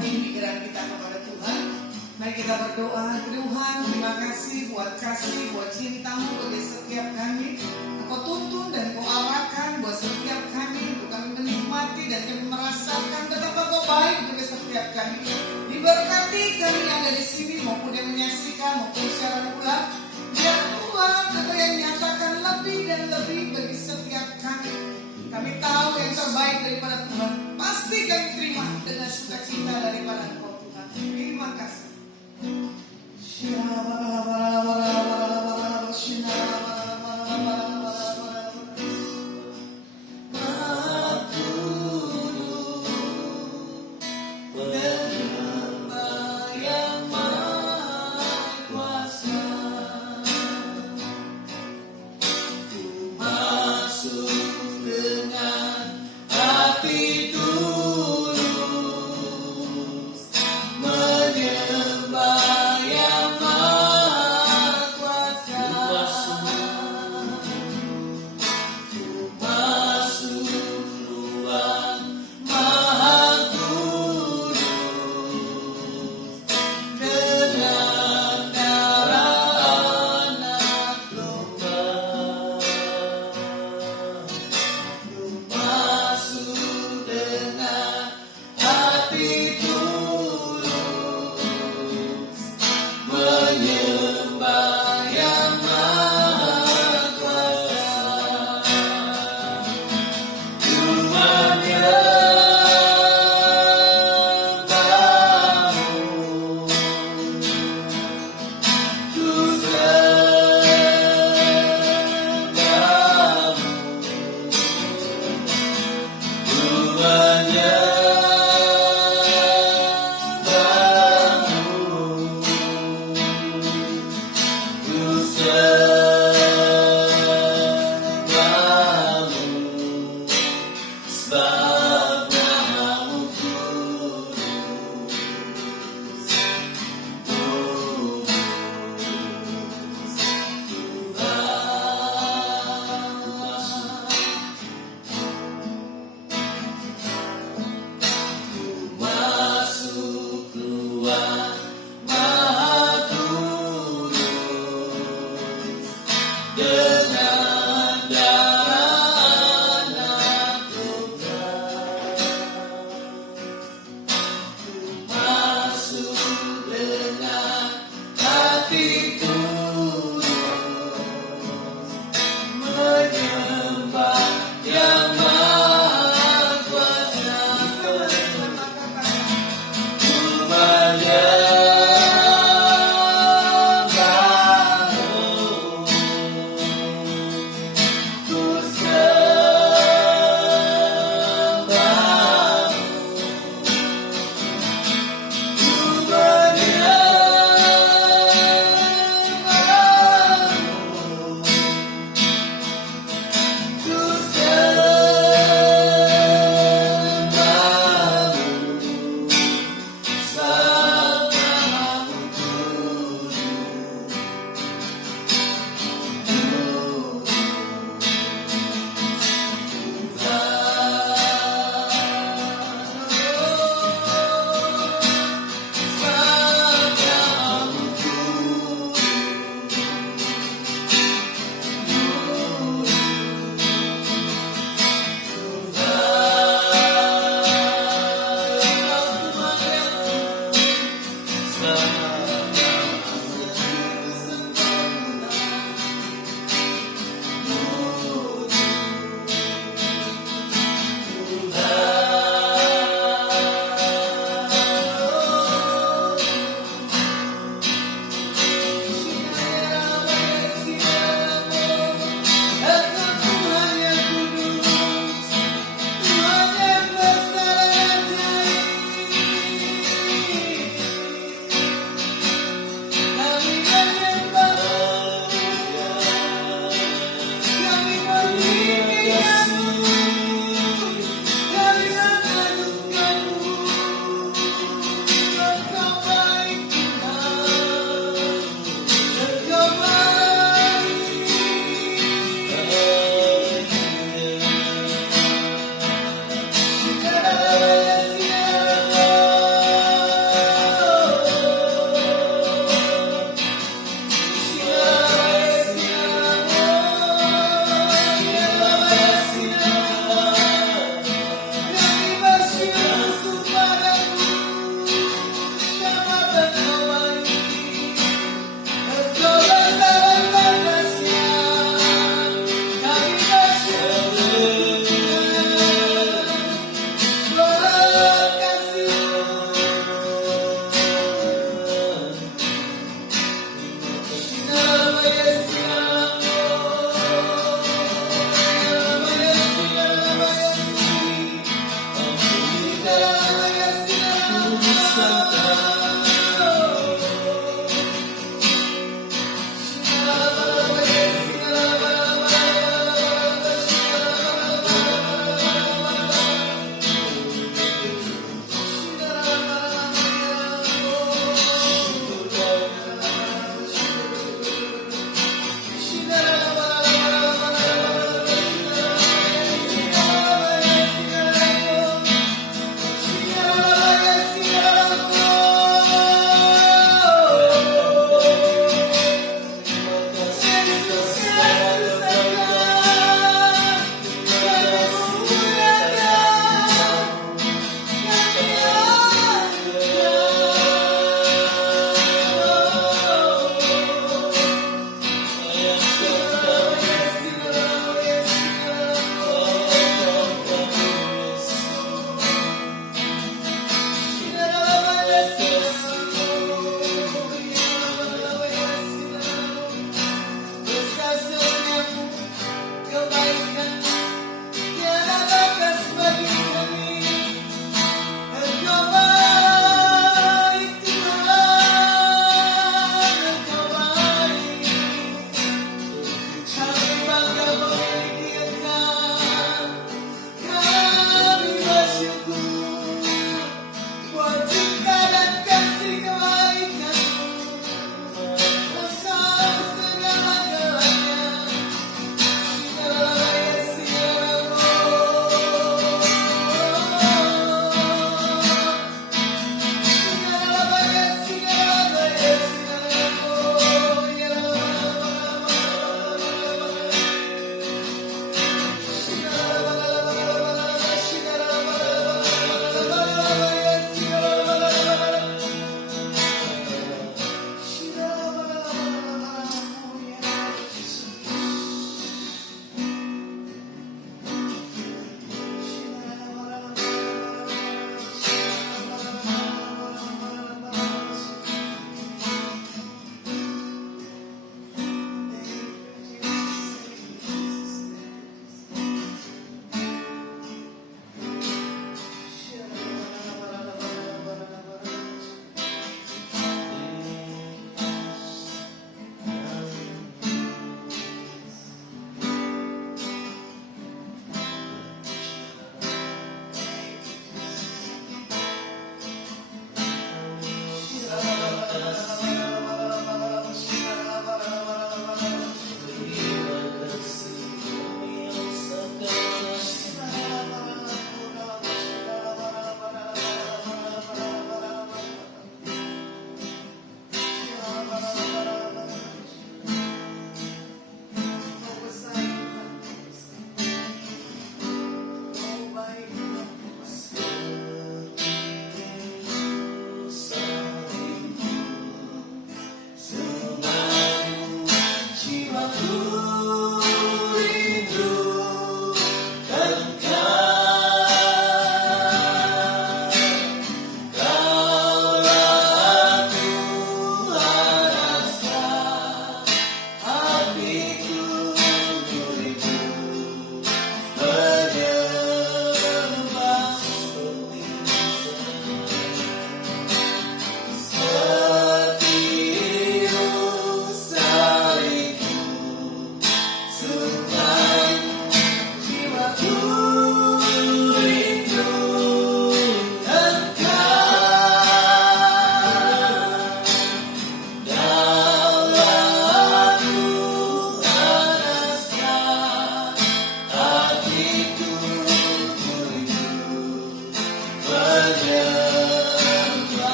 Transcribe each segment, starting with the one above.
pikiran kita kepada Tuhan. Mari kita berdoa. Tuhan, terima kasih buat cintamu bagi setiap kami. Engkau tuntun dan Engkau arahkan buat setiap kami untuk kami menikmati dan kami merasakan betapa Engkau baik bagi setiap kami. Diberkati kami yang ada di sini maupun yang menyaksikan maupun secara ulang. Biar Tuhan Engkau yang nyatakan lebih dan lebih bagi setiap kami. Kami tahu yang terbaik daripada Tuhan. Pasti kami terima dengan sukacita daripada Engkau Tuhan. Terima kasih.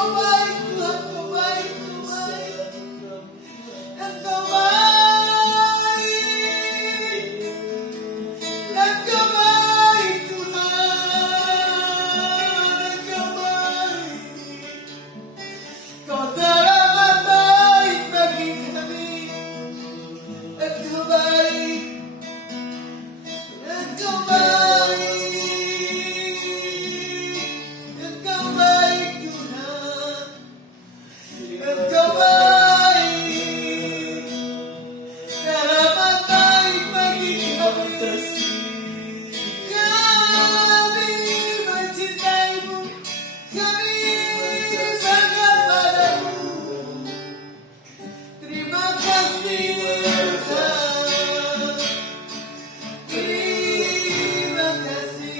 Engkau baik Tuhan, Engkau baik Tuhan. Engkau baik. Engkau baik Tuhan. Engkau baik. Kau teramat baik bagi kami. Engkau baik. Engkau baik. Engkau baik Tuhan. Engkau baik. Teramat baik bagi kami. Kami mencintaimu. Kami sangat padamu. Terima kasih Tuhan. Terima kasih.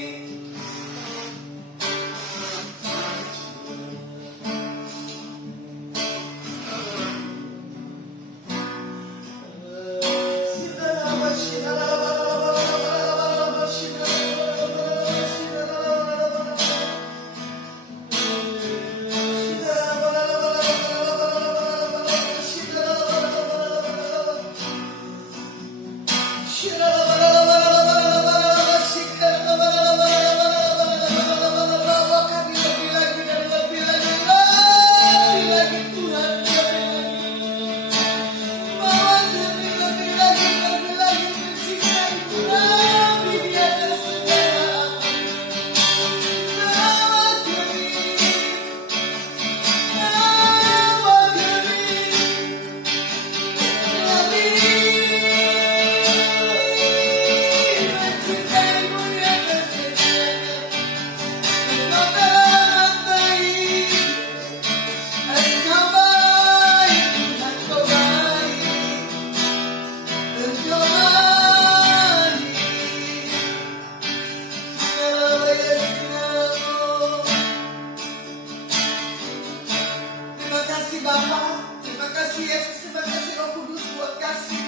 Terima kasih Bapa, terima kasih Yesus, terima kasih Roh Kudus buat kasih.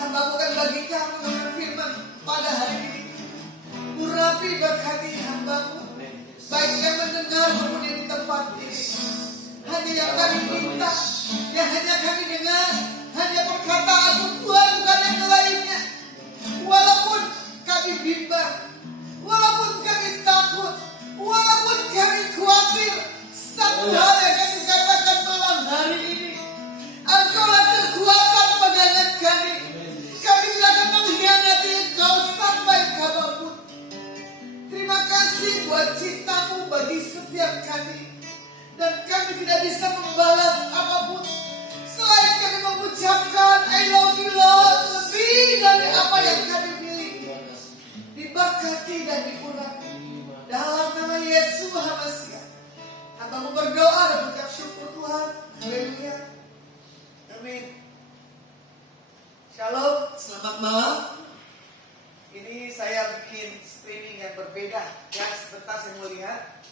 Hamba-Mu kan bagi kami dengan firman pada hari ini. Urapi berkati hamba-Mu, baik yang mendengar maupun yang di tempat ini. Hanya yang kami minta, yang hanya kami dengar, hanya perkataan-Mu Tuhan, bukan yang lainnya. Walaupun kami bimbang, walaupun kami takut, walaupun kami khawatir, satu hal yang kami katakan malam hari ini, Engkaulah kekuatan pegangan kami. Kami tidak akan mengkhianati Engkau sampai kapanpun. Terima kasih buat cinta-Mu bagi setiap kami. Dan kami tidak bisa membalas apapun selain kami mengucapkan I love you Lord, lebih dari apa yang kami miliki. Diberkati dan diurapi dalam nama Yesus Hamasiah. Hamba-Mu berdoa dan mengucap syukur Tuhan. Haleluya. Amin. Shalom, selamat malam. Ini saya bikin streaming yang berbeda. Ya, sebentar saya mau lihat.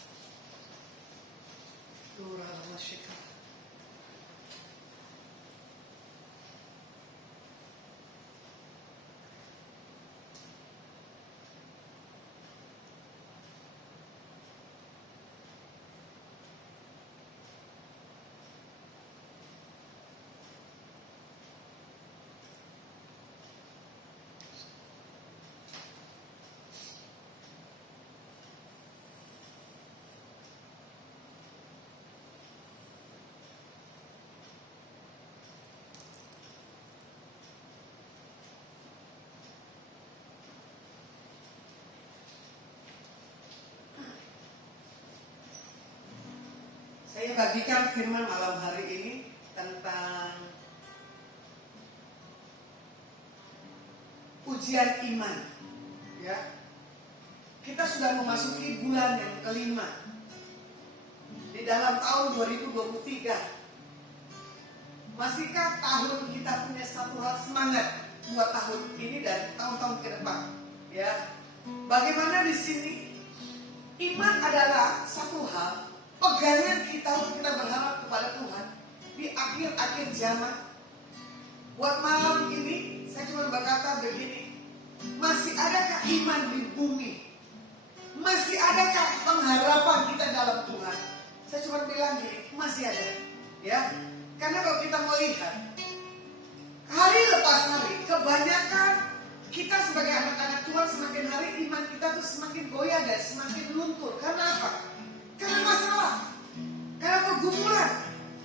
Saya bagikan firman malam hari ini tentang ujian iman. Ya, kita sudah memasuki bulan yang kelima di dalam tahun 2023. Masihkah tahun kita punya satu hal semangat buat tahun ini dan tahun-tahun ke depan? Ya, bagaimana di sini iman adalah satu hal pegangan kita untuk kita berharap kepada Tuhan di akhir-akhir zaman. Buat malam ini saya cuma berkata begini, masih adakah iman di bumi? Masih adakah pengharapan kita dalam Tuhan? Saya masih ada. Ya, karena kalau kita melihat hari lepas hari, kebanyakan kita sebagai anak-anak Tuhan semakin hari iman kita tuh semakin goyah dan semakin luntur. Karena apa? Karena masalah, karena pergumulan,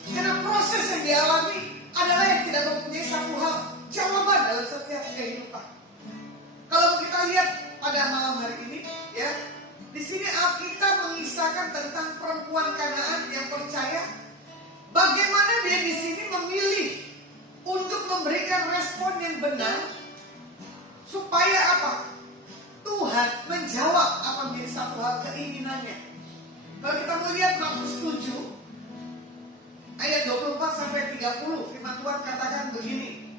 karena proses yang dialami adalah yang tidak mempunyai satu hal jawaban dalam setiap kehidupan. Kalau kita lihat pada malam hari ini, ya, di sini Alkitab mengisahkan tentang perempuan Kanaan yang percaya. Bagaimana dia di sini memilih untuk memberikan respon yang benar supaya apa? Tuhan menjawab apa menjadi satu hal keinginannya. Kalau kita melihat Markus 7 ayat 24 sampai 30, firman Tuhan katakan begini.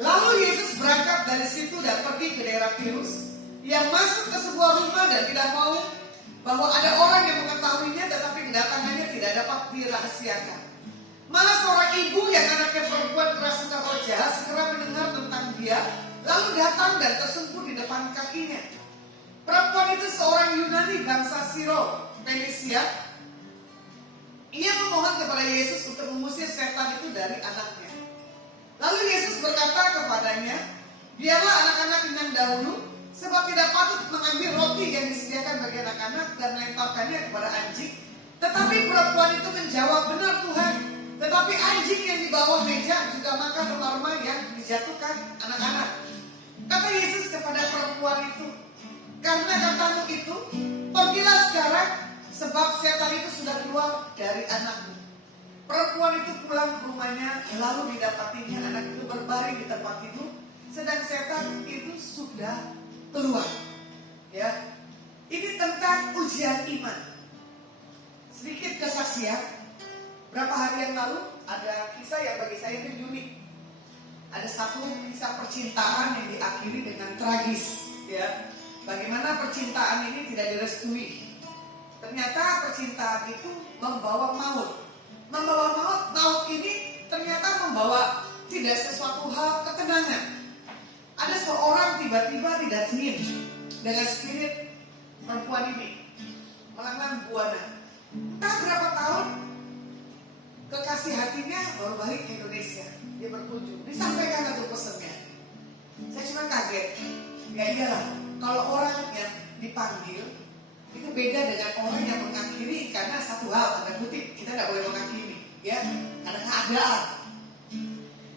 Lalu Yesus berangkat dari situ dan pergi ke daerah Tirus. Ia masuk ke sebuah rumah dan tidak mau bahwa ada orang yang mengetahuinya, tetapi kedatangannya tidak dapat dirahasiakan. Malah seorang ibu yang anaknya perempuan kerasukan roh jahat segera mendengar tentang dia, lalu datang dan tersungkur di depan kakinya. Perempuan itu seorang Yunani bangsa Siro, Fenisia. Ia memohon kepada Yesus untuk mengusir setan itu dari anaknya. Lalu Yesus berkata kepadanya, biarlah anak-anak kenyang dahulu, sebab tidak patut mengambil roti yang disediakan bagi anak-anak dan melemparkannya kepada anjing. Tetapi perempuan itu menjawab, benar Tuhan, tetapi anjing yang di bawah meja juga makan remah-remah yang dijatuhkan anak-anak. Kata Yesus kepada perempuan itu, karena katamu itu, pergilah sekarang, sebab setan itu sudah keluar dari anakmu. Perempuan itu pulang ke rumahnya, lalu didapatinya anak itu berbaring di tempat tidur, sedang setan itu sudah keluar. Ya, ini tentang ujian iman. Sedikit kesaksian. Berapa hari yang lalu ada kisah yang bagi saya itu unik. Ada satu kisah percintaan yang diakhiri dengan tragis. Ya, bagaimana percintaan ini tidak direstui. Ternyata percintaan itu membawa maut. Membawa maut ini ternyata membawa tidak sesuatu hal ketenangan. Ada seorang tiba-tiba didatengin dengan spirit perempuan ini, melakukan buana. Entah berapa tahun kekasih hatinya baru balik ke Indonesia. Dia berkunjung, disampaikan satu pesannya. Saya cuma kaget. Ya iyalah, kalau orang yang dipanggil itu beda dengan orang yang mengakhiri karena satu hal, tanda kutip, kita nggak boleh mengakhiri, ya, karena keadaan.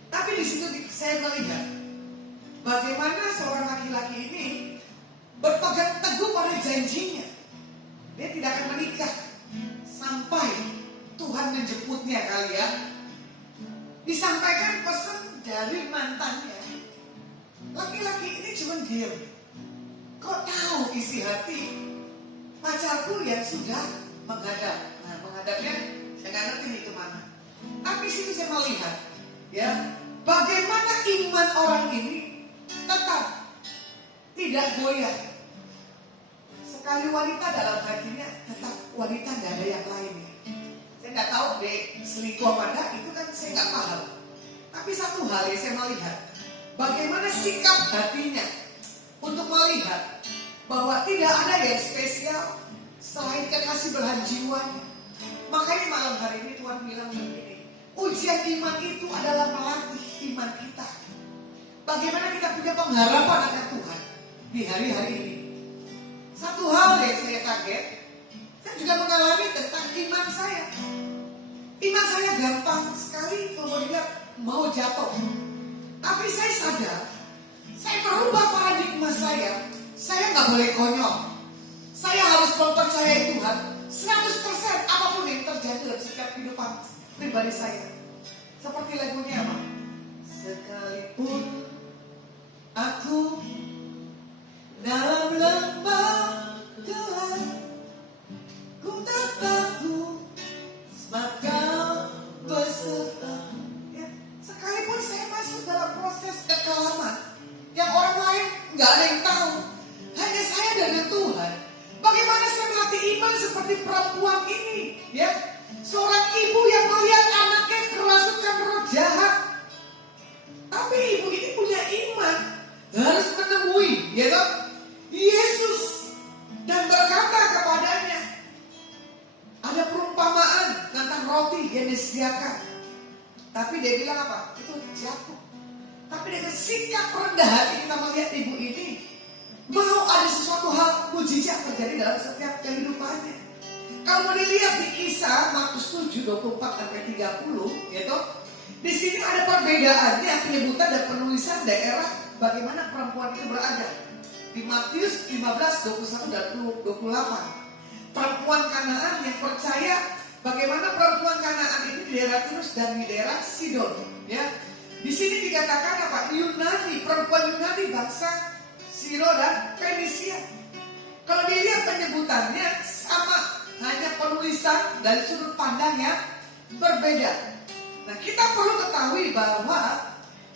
Tapi di situ saya melihat bagaimana seorang laki-laki ini berpegang teguh pada janjinya. Dia tidak akan menikah sampai Tuhan menjemputnya kalian. Disampaikan pesan dari mantannya. Laki-laki ini cuma diam. Kok tahu isi hati pacarku yang sudah menghadap. Nah, menghadapnya saya nggak ngerti nih kemana. Tapi situ saya melihat, ya, bagaimana iman orang ini tetap tidak goyah. Sekali wanita dalam hatinya, tetap wanita nggak ada yang lainnya. Saya nggak tahu deh selingkuh apa enggak, itu kan saya nggak paham. Tapi satu hal yang saya melihat, bagaimana sikap hatinya untuk melihat bahwa tidak ada yang spesial selain kekasih belahan jiwanya. Makanya malam hari ini Tuhan bilang begini, ujian iman itu adalah melatih iman kita. Bagaimana kita punya pengharapan akan Tuhan di hari-hari ini. Satu hal yang saya kaget, saya juga mengalami tentang iman saya. Iman saya gampang sekali kalau dilihat mau jatuh. Tapi saya sadar, saya merubah paradigma saya. Saya nggak boleh konyol. Saya harus mempercayai Tuhan 100% apapun yang terjadi dalam setiap kehidupan pribadi saya. Seperti lagunya apa? Sekalipun aku dalam lembah gelap, ku tak takut, maka beserta. Ya, sekalipun saya masuk dalam proses kekelaman yang orang lain nggak ada yang tahu, hanya saya dengan Tuhan. Bagaimana saya melatih iman seperti perempuan ini, ya, seorang ibu yang melihat anaknya kerasukan roh jahat, tapi ibu ini punya iman, harus menemui, ya toh, Yesus dan berkata kepadanya. Ada perumpamaan tentang roti yang disediakan. Tapi dia bilang apa? Itu jatuh. Tapi dengan sikap rendah hati kita melihat ibu ini mau ada sesuatu hal mujizat terjadi dalam setiap kehidupannya. Kalau mau dilihat di Kisah Markus 7 24 sampai 30, yaitu di sini ada perbedaannya penyebutan dan penulisan daerah bagaimana perempuan itu berada. Di Matius 15 21 dan 28, perempuan Kanaan yang percaya bagaimana perempuan Kanaan ini di daerah Tirus dan di daerah Sidon, ya. Di sini dikatakan apa? Yunani, perempuan Yunani bangsa Siro dan Fenisia. Kalau dilihat penyebutannya sama, hanya penulisan dari sudut pandang yang berbeda. Nah, kita perlu ketahui bahwa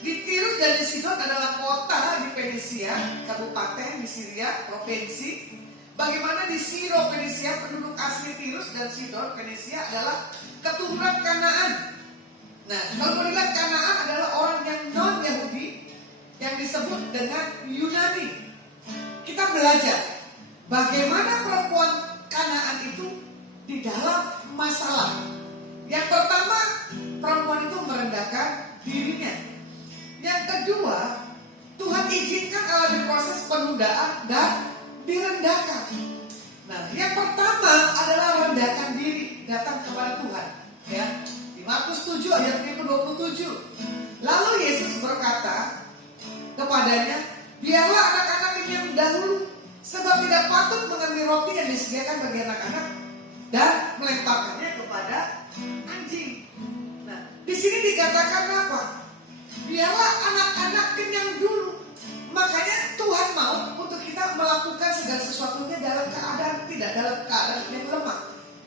di Tirus dan di Sidon adalah kota di Fenisia, kabupaten di Syria, provinsi. Bagaimana di Siro Fenisia, penduduk asli Tirus dan Sidon Fenisia adalah keturunan Kanaan. Nah, kalau melihat Kanaan adalah orang yang non-Yahudi yang disebut dengan Yunani. Kita belajar bagaimana perempuan Kanaan itu di dalam masalah. Yang pertama, perempuan itu merendahkan dirinya. Yang kedua, Tuhan izinkan alami proses penundaan dan direndahkan. Nah, yang pertama adalah rendahkan diri, datang kepada Tuhan, ya. Markus 7 ayat 27. Lalu Yesus berkata kepadanya, biarlah anak-anak ini yang dahulu, sebab tidak patut mengambil roti yang disediakan bagi anak-anak dan melemparkannya kepada anjing. Nah, di sini dikatakan apa? Biarlah anak-anak kenyang dulu. Makanya Tuhan mau untuk kita melakukan segala sesuatunya dalam keadaan tidak dalam keadaan yang lemah.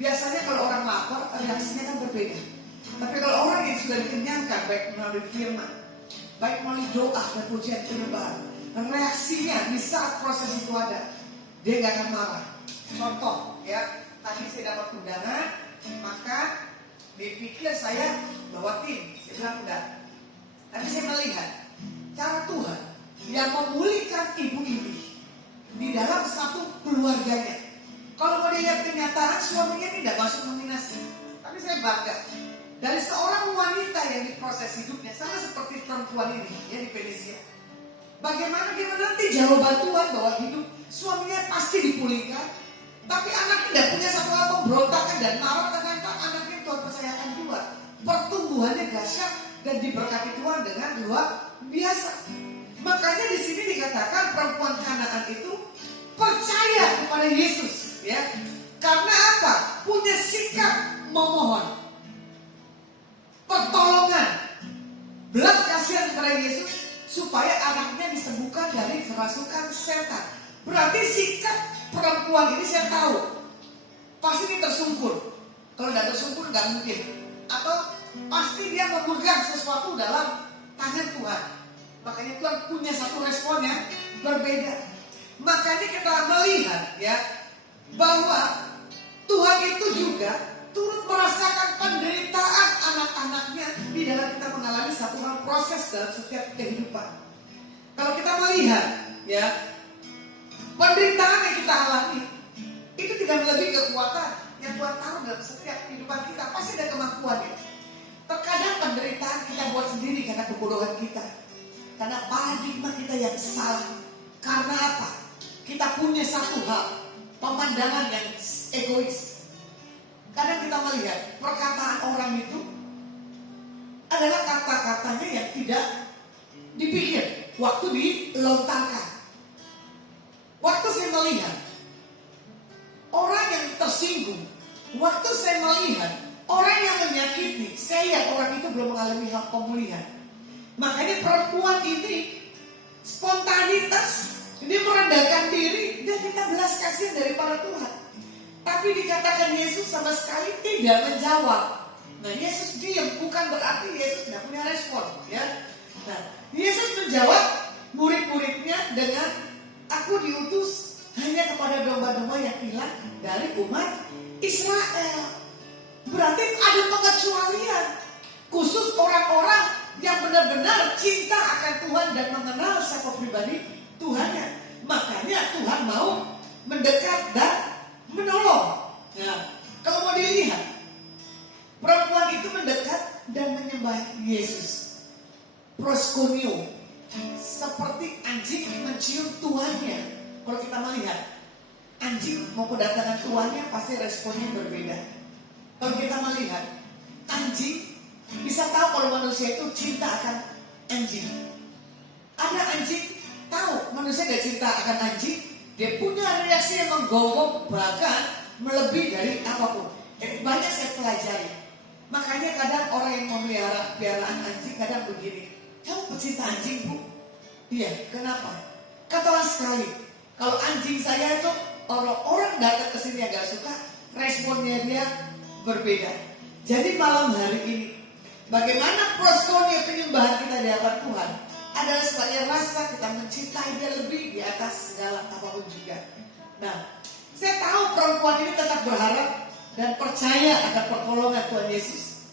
Biasanya kalau orang lapar reaksinya kan berbeda. Tapi kalau orang yang sudah dikenyangkan, baik melalui firman, baik melalui doa dan pujian penyembahan, reaksinya di saat proses itu ada, dia nggak akan marah. Contoh, ya, tadi saya dapat undangan, maka dipikir saya bawa tim, saya bilang enggak. Tapi saya melihat cara Tuhan yang memulihkan ibu ini di dalam satu keluarganya. Kalau mau dilihat kenyataan, suaminya tidak masuk nominasi, tapi saya bangga. Dari seorang wanita yang diproses hidupnya sama seperti perempuan ini ya di Fenisia. Bagaimana dia menanti jawaban Tuhan bahwa hidup suaminya pasti dipulihkan, tapi anak tidak punya satu hal pemberontakan dan marah tentang anaknya Tuhan percayakan Tuhan. Pertumbuhannya dahsyat dan diberkati Tuhan dengan luar biasa. Makanya di sini dikatakan perempuan Kanaan itu percaya kepada Yesus, ya. Karena apa? Punya sikap memohon pertolongan, belas kasihan kepada Yesus supaya anaknya disembuhkan dari kerasukan setan. Berarti sikap perempuan ini saya tahu pasti ini tersungkur. Kalau tidak tersungkur nggak mungkin. Atau pasti dia memegang sesuatu dalam tangan Tuhan. Makanya Tuhan punya satu respon yang berbeda. Makanya kita melihat ya bahwa Tuhan itu juga turut merasakan penderitaan anak-anaknya di dalam kita mengalami satu hal proses dalam setiap kehidupan. Kalau kita melihat ya penderitaan yang kita alami itu tidak melebihi kekuatan yang Tuhan taruh dalam setiap kehidupan kita. Pasti ada kemampuannya. Terkadang penderitaan kita buat sendiri karena kebodohan kita, karena paradigma kita yang salah. Karena apa? Kita punya satu hal, pemandangan yang egois. Kadang kita melihat perkataan orang itu adalah kata-katanya yang tidak dipikir waktu dilontarkan. Waktu saya melihat orang yang tersinggung, waktu saya melihat orang yang menyakiti, saya lihat orang itu belum mengalami hal pemulihan. Makanya perempuan ini spontanitas, dia merendahkan diri dan kita belas kasihan daripada Tuhan. Tapi dikatakan Yesus sama sekali tidak menjawab. Nah, Yesus diam bukan berarti Yesus tidak punya respon, ya. Nah, Yesus menjawab murid-muridnya dengan aku diutus hanya kepada domba-domba yang hilang dari umat Israel. Berarti ada pengecualian khusus orang-orang yang benar-benar cinta akan Tuhan dan mengenal siapa pribadi Tuhannya. Makanya Tuhan mau mendekat dan menolong. Nah, kalau mau dilihat, perempuan menyembah Yesus. Proskuneo, seperti anjing mencium tuannya. Kalau kita melihat anjing mau kedatangan tuannya, pasti responnya berbeda. Kalau kita melihat anjing, bisa tahu kalau manusia itu cinta akan anjing. Ada anjing tahu manusia gak cinta akan anjing, dia punya reaksi yang menggonggong, bahkan melebihi dari apapun. Banyak saya pelajari. Makanya kadang orang yang memelihara piaraan anjing kadang begini, kamu pecinta anjing, Bu? Iya, kenapa? Katakan sekali, kalau anjing saya itu orang datang ke sini yang gak suka, responnya dia berbeda. Jadi malam hari ini, bagaimana proskuneo penyembahan kita di hadapan Tuhan adalah sebagai rasa kita mencintai dia lebih di atas segala apapun juga. Nah, saya tahu perempuan ini tetap berharap dan percaya akan pertolongan Tuhan Yesus.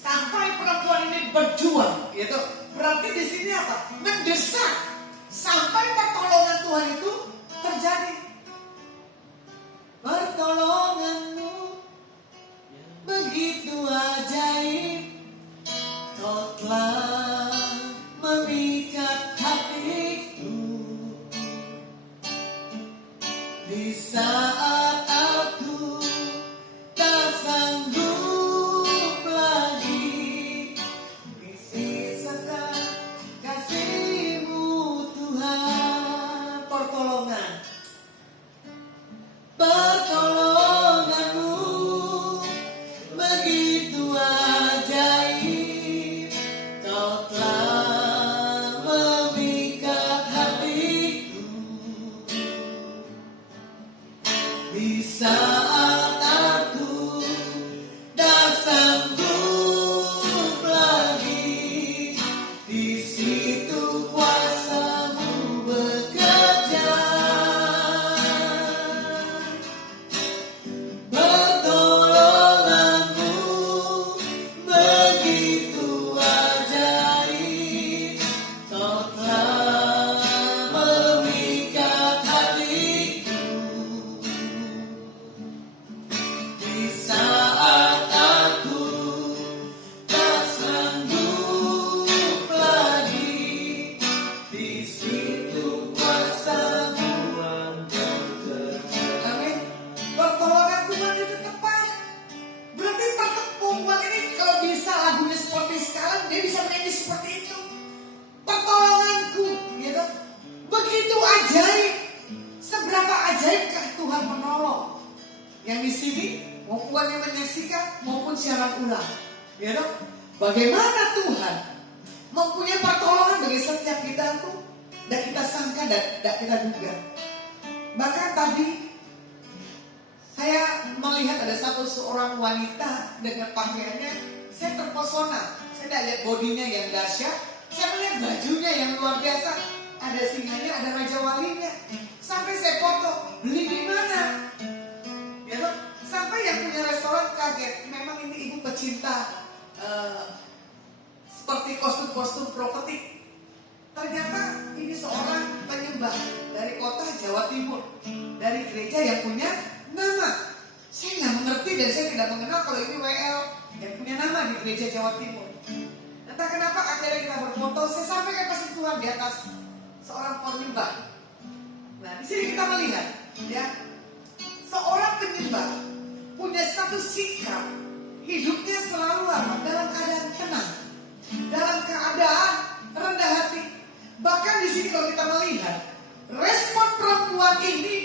Sampai perempuan ini berjuang, gitu. Berarti di sini apa? Mendesak sampai pertolongan Tuhan itu terjadi. Pertolonganmu begitu ajaib, kau telah memikat hatiku. Di saat aku tak sanggup lagi, disisakan kasih-Mu Tuhan. Pertolongan-Mu begitu ajaib, kau telah memikat hatiku. Di saat aku tak sanggup lagi, di situ kuasa-Mu bekerja. Pertolongan-Mu begitu ajaib, kau telah memikat hatiku. Di saat aku tak sanggup lagi, di situ kuasa-Mu bekerja. Amin. Pertolongan Tuhan itu tepat. Berarti perempuan ini kalau bisa lagunya seperti sekarang, dia bisa menyanyi seperti itu. Pertolonganku, gitu. Begitu ajaib. Seberapa ajaibkah Tuhan menolong? Yang di sini maupun yang menyaksikan maupun siaran ulang, gitu. Bagaimana Tuhan mempunyai pertolongan bagi setiap kita tuh, dan kita sangka dan tidak kita duga. Bahkan tadi saya melihat ada seorang wanita dengan pakaiannya, saya terpesona. Saya tidak lihat bodinya yang dahsyat, saya melihat bajunya yang luar biasa. Ada singanya, ada raja walinya. Sampai saya foto, beli di mana? Ya, sampai yang punya restoran kaget. Memang ini ibu pecinta seperti kostum-kostum profetik. Ternyata ini seorang penyembah dari kota Jawa Timur, dari gereja yang punya nama. Saya nggak mengerti dan saya tidak mengenal kalau ini WL yang punya nama di gereja Jawa Timur. Entah kenapa akhirnya kita berfoto. Saya sampaikan kasih Tuhan di atas seorang penyembah. Nah, di sini kita melihat, ya, seorang penyembah punya satu sikap hidupnya selalu dalam keadaan tenang, dalam keadaan rendah hati. Bahkan di sini kalau kita melihat respon perempuan ini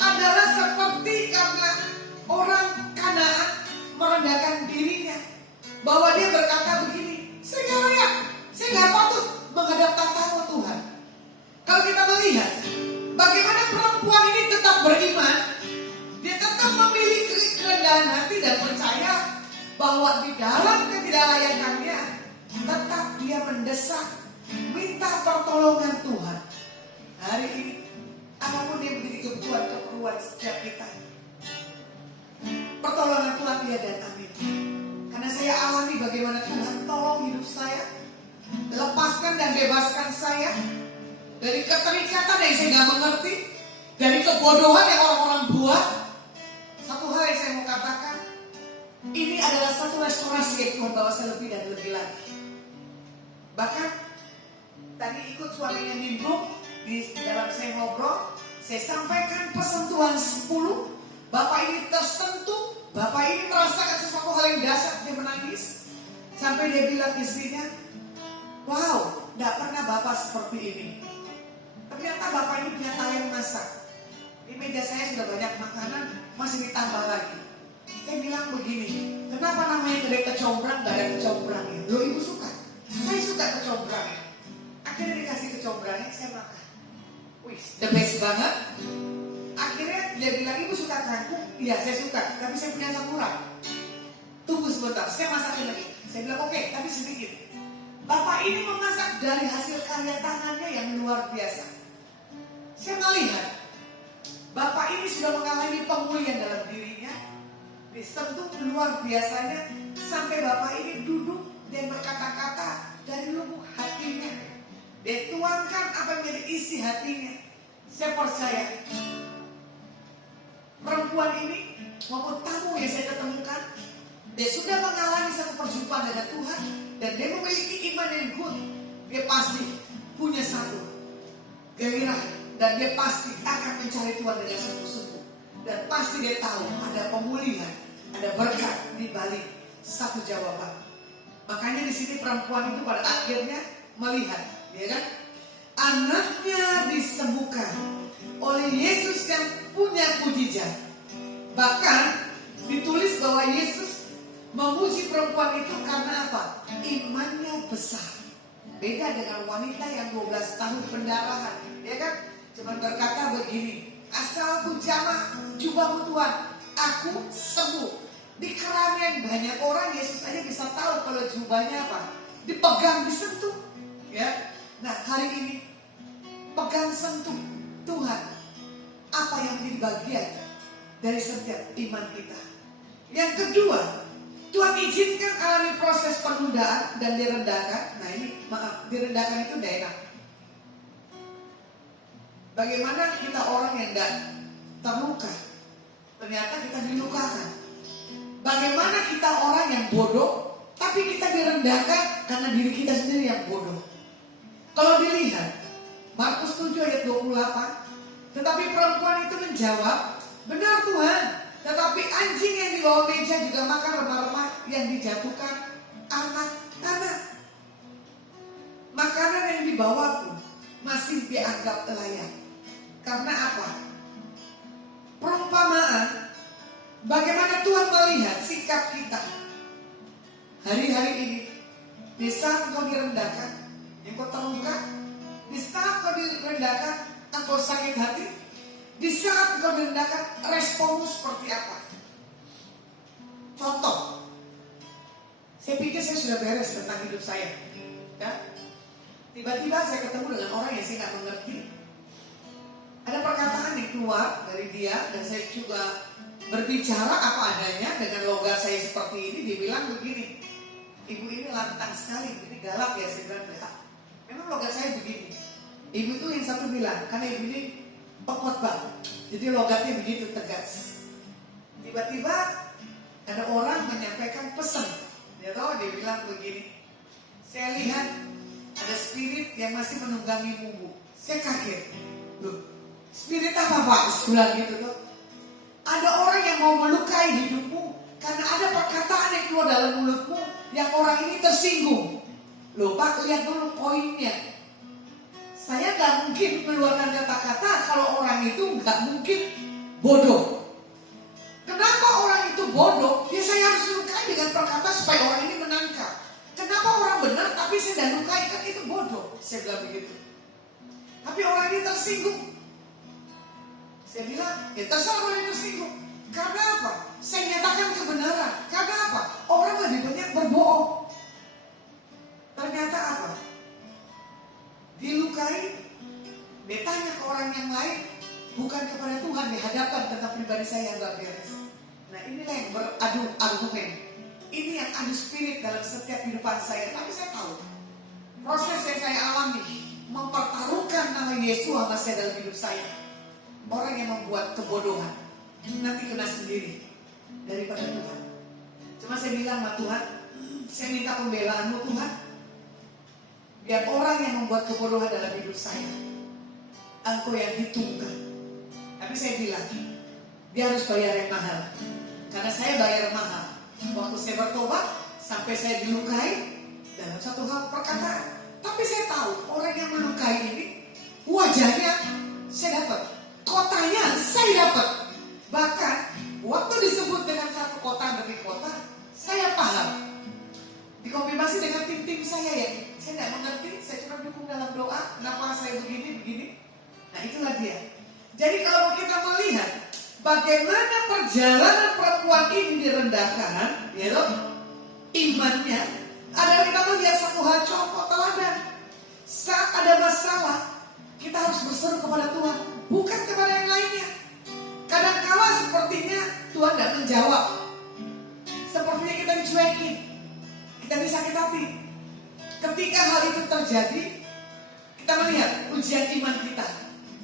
adalah seperti karena orang Kanaan merendahkan dirinya, bahwa dia berkata begini, saya nggak layak, saya nggak patut menghadap tatamu Tuhan. Kalau kita melihat bagaimana perempuan ini tetap beriman, dia tetap memiliki kerendahan hati dan percaya bahwa di dalam ketidaklayakannya tetap dia mendesak, minta pertolongan Tuhan. Hari ini apapun yang menjadi keperluan setiap kita, pertolongan Tuhan dia dan amin. Karena saya alami bagaimana Tuhan tolong hidup saya, lepaskan dan bebaskan saya dari keterikatan yang saya nggak mengerti, dari kebodohan yang orang-orang buat. Satu hal yang saya mau katakan, ini adalah satu restorasi yang Tuhan bawa saya lebih dan lebih lagi. Bahkan tadi ikut suaranya nimbrung di dalam saya ngobrol, saya sampaikan pesan Tuhan 10. Bapak ini tersentuh, Bapak ini merasakan sesuatu hal yang dahsyat, dia menangis. Sampai dia bilang istrinya, wow, tidak pernah Bapak seperti ini. Ternyata Bapak ini punya talent masak. Di meja saya sudah banyak makanan, masih ditambah lagi. Saya bilang begini, kenapa namanya kedai kecombrang gak ada kecombrangnya? Loh, ibu suka? Saya suka kecombrangnya. Akhirnya dikasih kecombrangnya, saya makan. Wih, the best banget. Akhirnya dia bilang, ibu suka kangkung? Iya, saya suka, tapi saya punya asam urat. Tunggu sebentar, saya masakin lagi. Saya bilang, oke, tapi sedikit. Bapak ini memasak dari hasil karya tangannya yang luar biasa. Saya melihat Bapak ini sudah mengalami pemulihan dalam dirinya, disentuh luar biasanya, sampai Bapak ini duduk dan berkata-kata dari lubuk hatinya. Dia tuangkan apa yang menjadi isi hatinya. Saya percaya perempuan ini maupun tamu yang saya ketemukan, dia sudah mengalami satu perjumpaan dengan Tuhan, dan dia memiliki iman yang kuat. Dia pasti punya satu gairah, dan dia pasti akan mencari Tuhan dengan sungguh-sungguh. Dan pasti dia tahu ada pemulihan, ada berkat di balik satu jawaban. Makanya di sini perempuan itu pada akhirnya melihat, ya kan, anaknya disembuhkan oleh Yesus yang punya mujizat. Bahkan ditulis bahwa Yesus memuji perempuan itu karena apa? Imannya besar. Beda dengan wanita yang 12 tahun pendarahan, ya kan? Cuma berkata begini, asal ku jamah jubahmu Tuhan, aku sembuh. Di keramaian banyak orang, Yesus aja bisa tahu kalau jubahnya apa, dipegang, disentuh, ya. Nah, hari ini pegang, sentuh Tuhan. Apa yang menjadi bagian dari setiap iman kita. Yang kedua, Tuhan izinkan alami proses penundaan dan direndahkan. Nah ini, maaf, direndahkan itu tidak enak. Bagaimana kita orang yang tidak terluka, ternyata kita dilukakan. Bagaimana kita orang yang bodoh, tapi kita direndahkan karena diri kita sendiri yang bodoh. Kalau dilihat Markus 7 ayat 28, tetapi perempuan itu menjawab, benar Tuhan, tetapi anjing yang di bawah meja juga makan remah-remah yang dijatuhkan anak-anak. Makanan yang dibawaku masih dianggap layak. Karena apa? Perumpamaan bagaimana Tuhan melihat sikap kita hari-hari ini. Di saat engkau direndahkan, engkau terluka. Di saat engkau direndahkan, engkau sakit hati. Di saat engkau direndahkan, responmu seperti apa? Contoh, saya pikir saya sudah beres tentang hidup saya, ya. Tiba-tiba saya ketemu dengan orang yang saya nggak mengerti. Ada perkataan yang keluar dari dia, dan saya juga berbicara apa adanya dengan logat saya seperti ini. Dia bilang begini, ibu ini lantang sekali, ini galak ya. Saya bilang, ya, memang logat saya begini. Ibu itu yang satu bilang, karena ibu ini pengkhotbah, jadi logatnya begitu tegas. Tiba-tiba ada orang menyampaikan pesan, dia tahu, dia bilang begini, saya lihat ada spirit yang masih menunggangi ibu. Saya kaget, loh, spirit apa Pak? Sebulan gitu tuh. Ada orang yang mau melukai hidupmu karena ada perkataan yang keluar dalam mulutmu yang orang ini tersinggung. Loh Pak, lihat dulu poinnya. Saya gak mungkin mengeluarkan kata-kata kalau orang itu gak mungkin bodoh. Kenapa orang itu bodoh? Ya saya harus lukai dengan perkataan supaya orang ini menangkap. Kenapa orang benar tapi saya tidak lukai? Kan itu bodoh. Saya bilang begitu. Tapi orang ini tersinggung. Saya bilang, ya terserah orang ini tersinggung. Karena apa? Saya nyatakan kebenaran. Karena apa? Orang lebih banyak berbohong. Ternyata apa? Dilukai, dia tanya ke orang yang lain, bukan kepada Tuhan, dihadapkan tentang pribadi saya yang gak beres. Nah inilah yang beradu argumen. Ini yang adu spirit dalam setiap kehidupan saya. Tapi saya tahu proses yang saya alami mempertaruhkan nama Yesus sama saya dalam hidup saya. Orang yang membuat kebodohan nanti kena sendiri daripada Tuhan. Cuma saya bilang sama Tuhan, saya minta pembelaanmu Tuhan. Dan orang yang membuat kebodohan dalam hidup saya, engkau yang hitungkan. Tapi saya bilang, dia harus bayar yang mahal. Karena saya bayar mahal. Waktu saya bertobat, sampai saya dilukai dalam satu hal perkataan. Tapi saya tahu orang yang melukai ini, wajahnya saya dapat, kotanya saya dapat. Bahkan waktu disebut dengan satu kota demi kota, saya paham. Dikonfirmasi dengan tim-tim saya ya. Saya tidak mengerti, saya cuma dukung dalam doa. Kenapa saya begini. Nah itulah dia. Jadi kalau kita melihat bagaimana perjalanan perempuan ini direndahkan, ya loh, imannya, ada kita melihat satu hal contoh teladan. Saat ada masalah, kita harus berseru kepada Tuhan, bukan kepada yang lainnya. Kadang-kala sepertinya Tuhan tidak menjawab. Sepertinya kita dicuekin, kita disakit hati. Ketika hal itu terjadi, kita melihat ujian iman kita,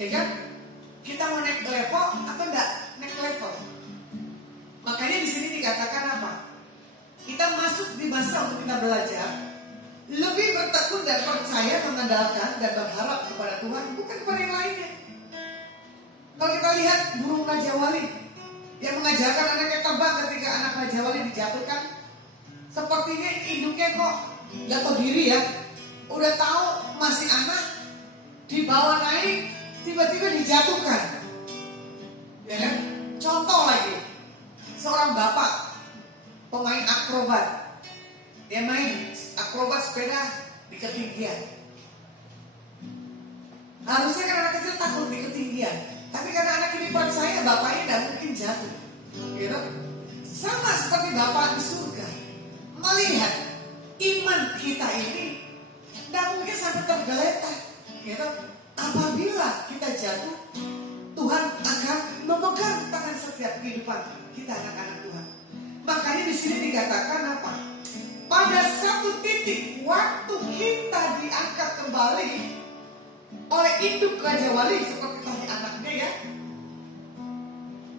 ya kan? Kita mau naik level atau enggak naik level. Makanya di sini dikatakan apa? Kita masuk di masa untuk kita belajar, lebih bertekun dan percaya, mengandalkan dan berharap kepada Tuhan, bukan kepada yang lainnya. Kalau kita lihat burung Raja Wali yang mengajarkan anaknya terbang ketika anak Raja Wali dijatuhkan, sepertinya induknya kok nggak tahu diri ya, udah tahu masih anak, dibawa naik, tiba-tiba dijatuhkan, ya kan? Contoh lagi, seorang bapak pemain akrobat, dia main akrobat sepeda di ketinggian. Harusnya kan anak kecil takut di ketinggian, tapi karena anak ini percaya bapaknya tidak mungkin jatuh, gitu. Sama seperti bapak di surga, melihat iman kita ini tidak mungkin sampai tergeletak, gitu. Apabila kita jatuh, Tuhan akan memegang tangan setiap kehidupan kita anak-anak Tuhan. Makanya di sini dikatakan apa? Pada satu titik waktu kita diangkat kembali oleh induk Raja Wali seperti tadi anaknya ya.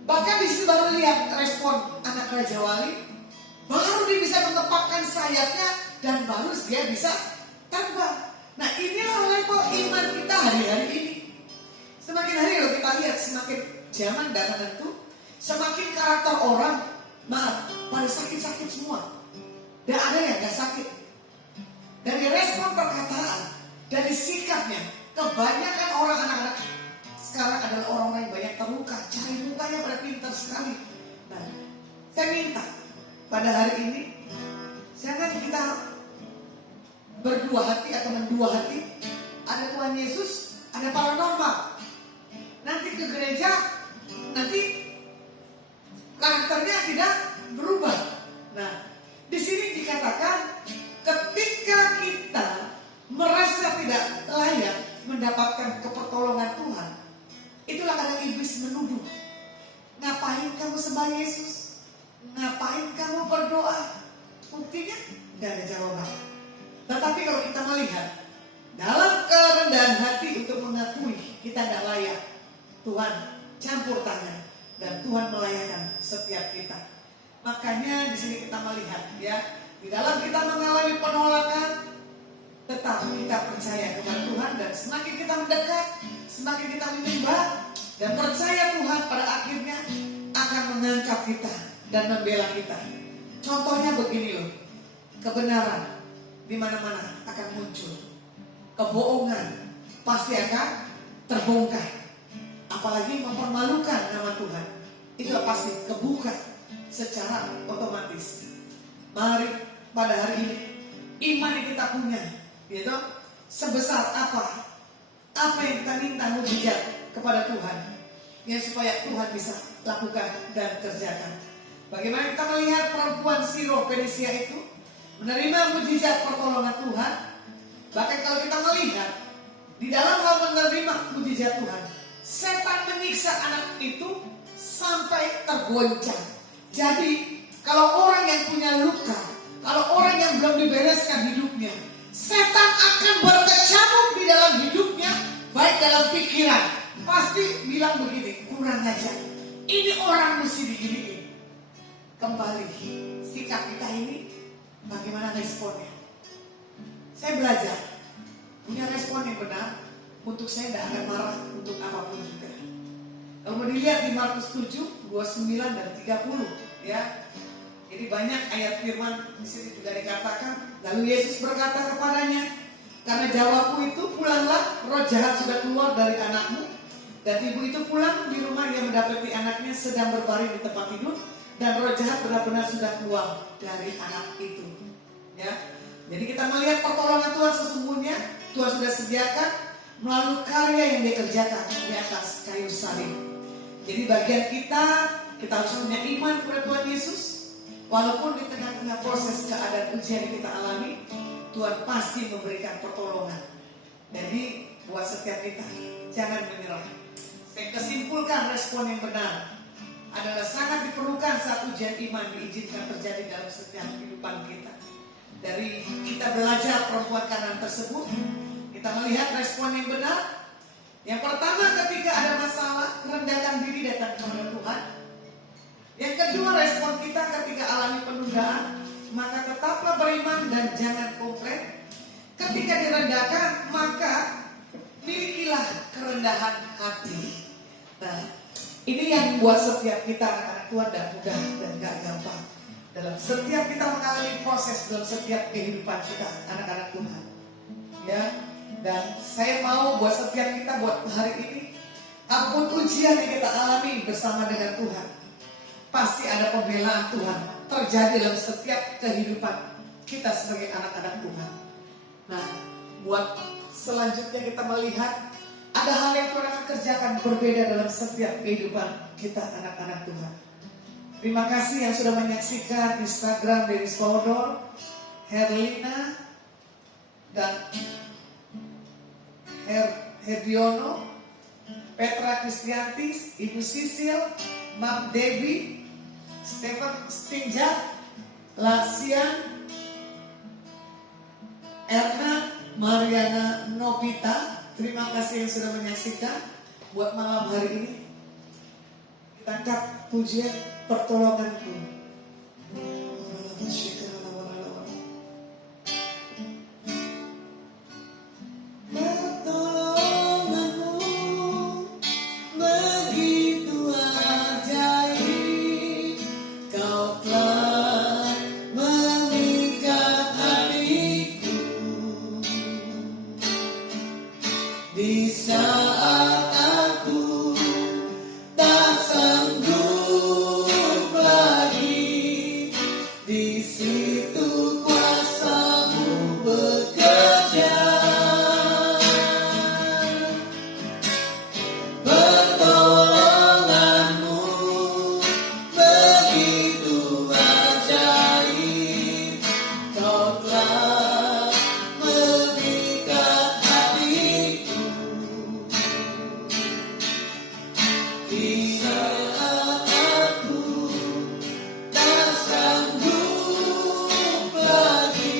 Bahkan di sini baru lihat respon anak Raja Wali, baru dia bisa mengepakkan sayapnya dan baru dia bisa terbang. Nah inilah level iman kita hari-hari ini. Semakin hari kalau kita lihat semakin zaman dan menentu, semakin karakter orang, maaf, pada sakit-sakit semua. Dan ada yang gak sakit. Dari respon perkataan, dari sikapnya, kebanyakan orang anak-anak sekarang adalah orang-orang yang banyak terluka, cari mukanya pada pintar sekali. Nah, saya minta pada hari ini, jangan kita berdua hati atau mendua hati. Ada Tuhan Yesus, ada paranormal. Nanti ke gereja, nanti karakternya tidak berubah. Nah, di sini dikatakan ketika kita merasa tidak layak mendapatkan kepertolongan Tuhan, itulah kadang iblis menuduh. Ngapain kamu sembah Yesus? Ngapain kamu berdoa? Buktinya tidak ada jawaban. Tetapi kalau kita melihat dalam kerendahan hati untuk mengakui kita tidak layak, Tuhan campur tangan dan Tuhan melayani setiap kita. Makanya di sini kita melihat ya, di dalam kita mengalami penolakan, tetap kita percaya kepada Tuhan dan semakin kita mendekat, semakin kita menyembah dan percaya Tuhan pada akhirnya akan mengangkat kita dan membela kita. Contohnya begini loh, kebenaran di mana-mana akan muncul, kebohongan pasti akan terbongkar. Apalagi mempermalukan nama Tuhan, itu pasti kebuka secara otomatis. Mari pada hari ini iman yang kita punya, yaitu sebesar apa yang kita minta mujizat kepada Tuhan, ya supaya Tuhan bisa lakukan dan kerjakan. Bagaimana kita melihat perempuan Syro-Fenisia itu menerima mujizat pertolongan Tuhan. Bahkan kalau kita melihat di dalam hal menerima mujizat Tuhan, setan menyiksa anak itu sampai tergoncang. Jadi kalau orang yang punya luka, kalau orang yang belum dibereskan hidupnya, setan akan berkecamuk di dalam hidupnya, baik dalam pikiran. Pasti bilang begini, kurang ajar, ini orang mesti diginiin. Kembali sikap kita ini bagaimana responnya. Saya belajar punya respon yang benar, untuk saya tidak akan marah untuk apapun juga. Kalau mau dilihat di Markus 7, 29 dan 30 ya. Jadi banyak ayat firman di sini juga dikatakan, lalu Yesus berkata kepadanya, karena jawabmu itu pulanglah, roh jahat sudah keluar dari anakmu. Dan ibu itu pulang di rumah, ia mendapati anaknya sedang berbaring di tempat tidur, dan roh jahat benar-benar sudah keluar dari anak itu. Ya, jadi kita melihat pertolongan Tuhan sesungguhnya Tuhan sudah sediakan melalui karya yang dia kerjakan di atas kayu salib. Jadi bagian kita harus punya iman kepada Tuhan Yesus. Walaupun di tengah-tengah proses keadaan ujian yang kita alami, Tuhan pasti memberikan pertolongan. Jadi buat setiap kita, jangan menyerah. Saya kesimpulkan respon yang benar adalah sangat diperlukan saat ujian iman diizinkan terjadi dalam setiap kehidupan kita. Dari kita belajar perempuan Kanaan tersebut, kita melihat respon yang benar. Yang pertama, ketika ada masalah, rendahkan diri datang kepada Tuhan. Yang kedua, respon kita ketika alami penundaan, maka tetaplah beriman dan jangan komplain. Ketika direndahkan, maka milikilah kerendahan hati. Nah, ini yang buat setiap kita anak-anak Tuhan dan mudah dan gak gampang. Dalam setiap kita mengalami proses dalam setiap kehidupan kita, anak-anak Tuhan. Ya, dan saya mau buat setiap kita buat hari ini, apapun ujian yang kita alami bersama dengan Tuhan, pasti ada pembelaan Tuhan terjadi dalam setiap kehidupan kita sebagai anak-anak Tuhan. Nah, buat selanjutnya kita melihat ada hal yang Tuhan akan kerjakan berbeda dalam setiap kehidupan kita anak-anak Tuhan. Terima kasih yang sudah menyaksikan Instagram dari Spaudor, Herlina dan Herdiono, Petra Kristiantis, Ibu Sisil, Mak Debbie, Stefan Stinjak, Lasian, Erna, Mariana Novita. Terima kasih yang sudah menyaksikan. Buat malam hari ini, kita angkat pujian pertolonganku. Di saat aku tak sanggup lagi, di situ kuasa-Mu bekerja. Pertolongan-Mu begitu ajaib, Kau telah memikat hatiku. Di saat aku tak sanggup lagi,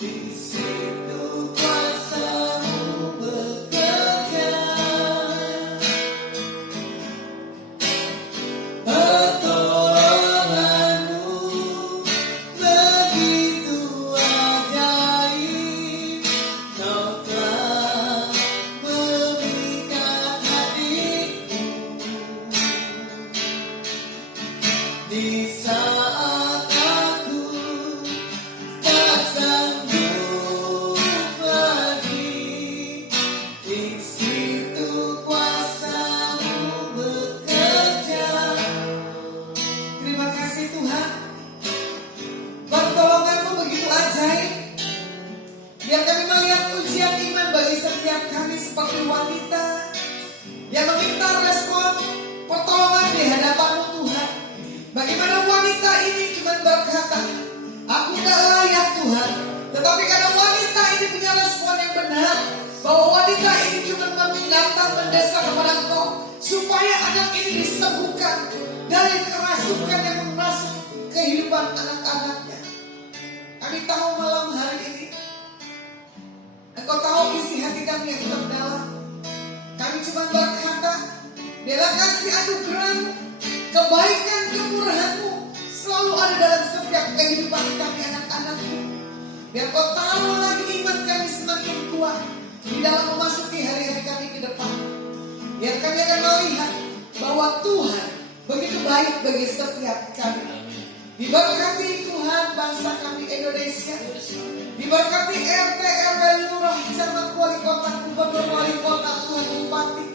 di situ kuasa-Mu bekerja. Pertolongan-Mu begitu ajaib, Kau telah memikat hatiku. Di saat aku tak sanggup lagi, di situ kuasa-Mu bekerja. Terima kasih Tuhan. Pertolongan-Mu begitu ajaib. Biar kami melihat ujian iman bagi setiap kami seperti wanita yang meminta respon pertolongan di hadapan-Mu Tuhan. Bagaimana wanita ini cuma berkata, aku gak layak Tuhan. Tetapi karena wanita ini punya respon yang benar, bahwa wanita ini cuma datang mendesak kepada Engkau supaya anak ini disembuhkan dari kerasukan yang merasuk kehidupan anak-anaknya. Kami tahu malam hari ini Engkau tahu isi hati kami yang terdalam. Kami cuma berkata, biarlah kasih anugerah, kebaikan, kemurahan-Mu selalu ada dalam setiap kehidupan kami anak-anak-Mu. Biar Kau taruh lagi iman kami semakin di dalam memasuki hari-hari kami ke depan. Biar kami akan melihat bahwa Tuhan begitu baik bagi setiap kami. Diberkati Tuhan bangsa kami Indonesia. Diberkati RT, RW, lurah, camat, wali kota, gubernur, wali kota, Tuhan bupati,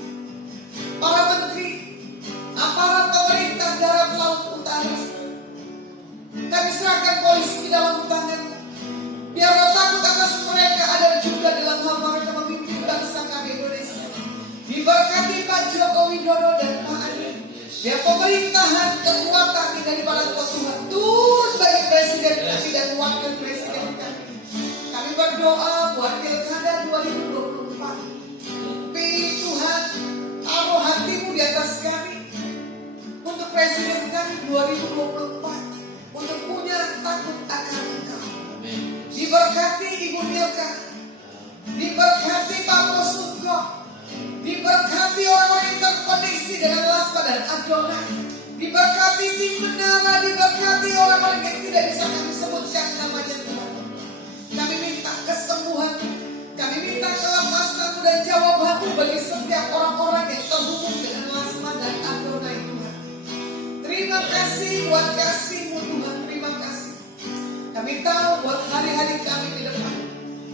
para menteri, aparat pemerintah darat, laut, utara. Kami serahkan polisi di dalam tangan. Biarlah takut atas mereka ada juga dalam hal mereka memimpin bangsa kami Indonesia. Diberkati Pak Joko Widodo dan Pak Anies. Ya pemerintahan kekuatan daripada Tuhan turun bagi presiden kami dan wakil presiden kami. Kami berdoa buat Pilkada 2024. Tuhan, taruh hatimu di atas kami untuk presiden kami 2024 untuk punya takut akan Engkau. Diberkati Ibu Milka, diberkati Pak Posuko, diberkati orang-orang yang terkoneksi dengan Laspa dan Adonai, diberkati tim menara, diberkati orang-orang yang tidak bisa kami sebutkan namanya Tuhan. Kami minta kesembuhan, kami minta kelepasan dan jawabanmu bagi setiap orang-orang yang terhubung dengan Laspa dan Adonai Tuhan. Terima kasih buat kasih-Mu Tuhan, terima kasih. Kami tahu buat hari-hari kami ke depan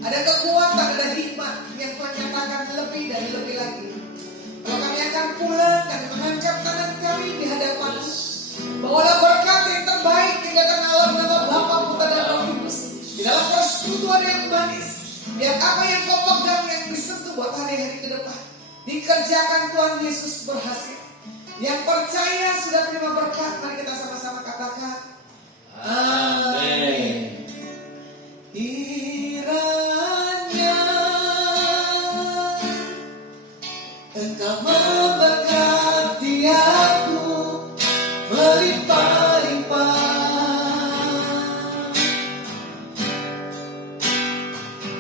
ada kekuatan, ada hikmat yang Tuhan nyatakan lebih dan lebih lagi. Kalau kami akan pulang, kami mengangkat tangan kami di hadapan-Mu. Bawalah berkat yang terbaik tinggalkan alam nama Bapa, Putra dan Roh Kudus di dalam persekutuan yang manis. Biar apa yang Kau pegang yang disentuh buat hari-hari ke depan dikerjakan Tuhan Yesus berhasil. Yang percaya sudah terima berkat, mari kita sama-sama katakan amin. Kiranya Engkau memberkati aku melimpah-limpah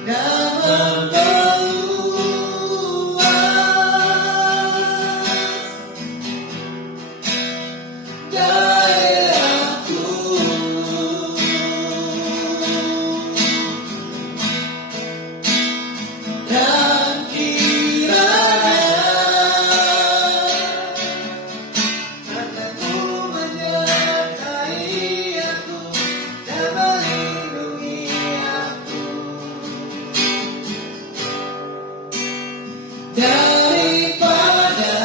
dan memperluas daerahku. Dan kiranya tangan-Mu menyertai aku dan melindungi aku daripada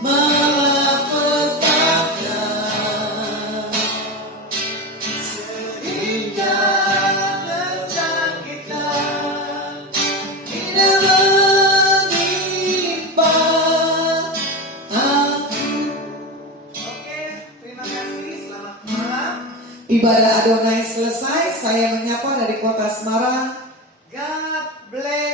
malapetaka sehingga kesakitan tidak menimpa aku. Oke, terima kasih. Selamat malam. Ibadah Adonai selesai. Saya menyapa dari kota Semarang. God bless.